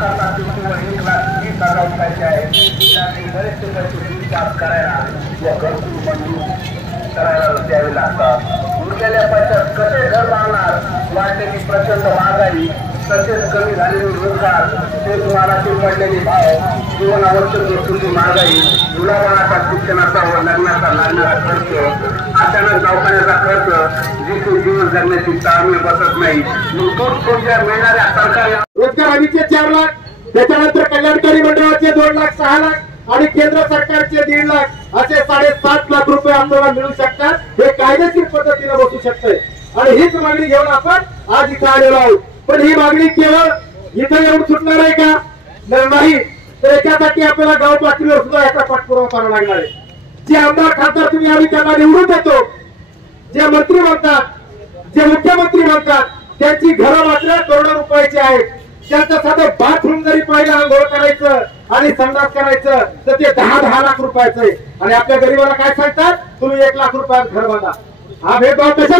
करतात किंवा 1,20,000 रुपयाचे आहे त्याने बरेचसे पैसे रिचार्ज करायला या घरकुल मंजूर करायला द्यावे लागतात। उरलेल्या पैशात कसे घर बांधणार? वाढलेली प्रचंड महागाई, तसेच कमी झालेले रोजगार, शेतमालाचे पडलेले भाव, जीवनावश्यक वस्तूंची महागाई, मुलाबाळाचा शिक्षणाचा व लग्नाचा लागणारा खर्च, अचानक दवाखान्याचा खर्च, जिथे जीवन जगण्याची ताळमेळ बसत नाही। तोच कोणत्या मिळणाऱ्या सरकारी रोजगार हमीचे 4 लाख, त्याच्यानंतर कल्याणकारी मंडळाचे 2 लाख 6 लाख आणि केंद्र सरकारचे 1.5 लाख असे 7.5 लाख रुपये आपल्याला मिळू शकतात। हे कायदेशीर पद्धतीने बसू शकते आणि हीच मागणी घेऊन आपण आज इथे आलेलो आहोत। पण ही मागणी केवळ इथे येऊन सुटणार आहे का? नाही, तर याच्यासाठी आपल्याला गाव पातळीवर सुद्धा याचा पाठपुरावा करावा लागणार आहे। जे आमदार खासदार तुम्ही आम्ही त्यांना निवडून देतो, जे मंत्री म्हणतात, जे मुख्यमंत्री म्हणतात, त्यांची घरं मात्र करोडो रुपयाची आहेत। त्यांचं साधं बाथरूम जरी पाहिलं आंघोळ करायचं आणि संडास करायचं तर ते 10-10 लाख रुपयाचं आहे आणि आपल्या गरीबाला काय सांगतात? तुम्ही 1 लाख रुपयात घर बांधा। हा भेदभाव कशा